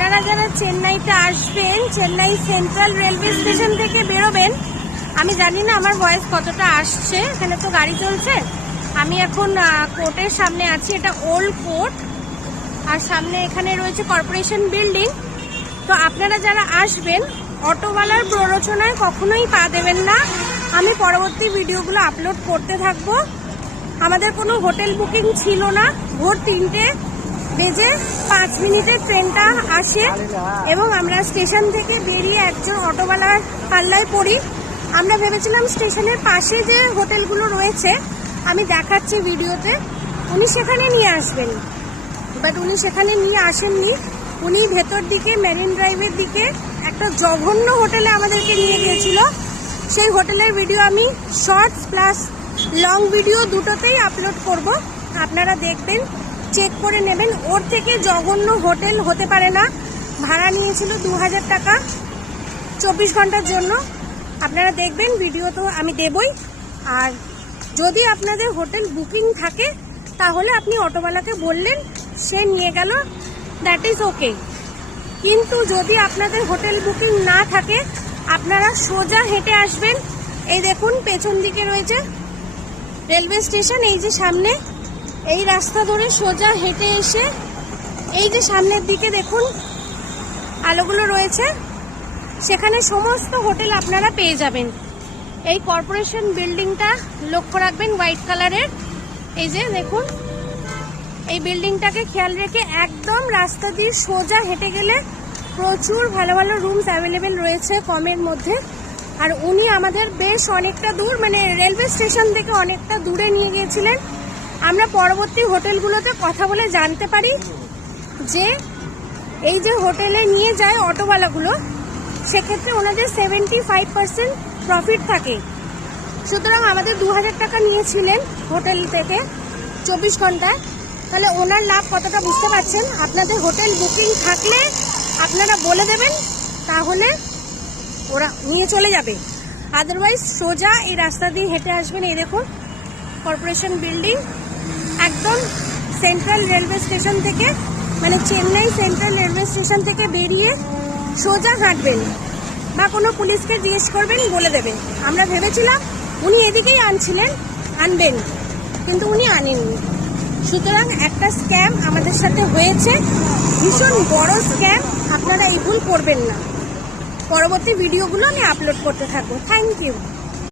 আপনারা যারা চেন্নাইতে আসবেন, চেন্নাই সেন্ট্রাল রেলওয়ে স্টেশন থেকে বেরোবেন, আমি জানি না আমার ভয়েস কতটা আসছে, এখানে তো গাড়ি চলছে। আমি এখন কোর্টের সামনে আছি, এটা ওল্ড কোর্ট, আর সামনে এখানে রয়েছে কর্পোরেশন বিল্ডিং। তো আপনারা যারা আসবেন অটোওয়ালার প্ররোচনায় কখনোই পা দেবেন না। আমি পরবর্তী ভিডিওগুলো আপলোড করতে থাকবো। আমাদের কোনো হোটেল বুকিং ছিল না। ভোর 3:05 ট্রেনটা আসে এবং আমরা স্টেশন থেকে বেরিয়ে একজন অটোওয়ালার পাল্লায় পড়ি। আমরা ভেবেছিলাম স্টেশনের পাশে যে হোটেলগুলো রয়েছে, আমি দেখাচ্ছি ভিডিওতে, উনি সেখানে নিয়ে আসবেন, বাট উনি সেখানে নিয়ে আসেননি। উনি ভেতর দিকে মেরিন ড্রাইভের দিকে একটা জঘন্য হোটেলে আমাদেরকে নিয়ে গিয়েছিল। সেই হোটেলের ভিডিও আমি শর্টস প্লাস লং ভিডিও দুটোতেই আপলোড করব, আপনারা দেখবেন, চেক করে নেবেন। ওর থেকে জঘন্য হোটেল হতে পারে না। ভাড়া নিয়েছিল 2000 টাকা 24 ঘন্টার জন্য। আপনারা দেখবেন, ভিডিও তো আমি দেবই। আর যদি আপনাদের হোটেল বুকিং থাকে তাহলে আপনি অটোওয়ালাকে বললেন, সে নিয়ে গেল, দ্যাট ইজ ওকে। কিন্তু যদি আপনাদের হোটেল বুকিং না থাকে, আপনারা সোজা হেঁটে আসবেন। এই দেখুন পেছন দিকে রয়েছে রেলওয়ে স্টেশন, এই যে সামনে, এই রাস্তা ধরে সোজা হেঁটে এসে এই যে সামনের দিকে দেখুন আলোগুলো রয়েছে, সেখানে সমস্ত হোটেল আপনারা পেয়ে যাবেন। এই কর্পোরেশন বিল্ডিংটা লক্ষ্য রাখবেন, হোয়াইট কালারের। এই যে দেখুন, এই বিল্ডিংটাকে খেয়াল রেখে একদম রাস্তা দিয়ে সোজা হেঁটে গেলে প্রচুর ভালো ভালো রুমস অ্যাভেলেবেল রয়েছে কমের মধ্যে। আর উনি আমাদের বেশ অনেকটা দূর, মানে রেলওয়ে স্টেশন থেকে অনেকটা দূরে নিয়ে গিয়েছিলেন। আমরা পরবর্তী হোটেলগুলোতে কথা বলে জানতে পারি যে এই যে হোটেলে নিয়ে যায় অটোওয়ালাগুলো, সেক্ষেত্রে ওনাদের 75% প্রফিট থাকে। সুতরাং আমাদের 2000 টাকা নিয়েছিলেন হোটেল থেকে 24 ঘন্টায়, তাহলে ওনার লাভ কতটা বুঝতে পারছেন। আপনাদের হোটেল বুকিং থাকলে আপনারা বলে দেবেন, তাহলে ওরা নিয়ে চলে যাবে। আদারওয়াইজ সোজা এই রাস্তা দিয়ে হেঁটে আসবেন। এই দেখুন কর্পোরেশন বিল্ডিং, একদম সেন্ট্রাল রেলওয়ে স্টেশন থেকে, মানে চেন্নাই সেন্ট্রাল রেলওয়ে স্টেশন থেকে বেরিয়ে সোজা হাঁটবেন, বা কোনো পুলিশকে জিজ্ঞেস করবেন, বলে দেবে। আমরা ভেবেছিলাম উনি এদিকেই আনবেন, কিন্তু উনি আনেননি। সুতরাং একটা স্ক্যাম আমাদের সাথে হয়েছে, ভীষণ বড় স্ক্যাম। আপনারা এই ভুল করবেন না। পরবর্তী ভিডিওগুলো আমি আপলোড করতে থাকবো। Thank you.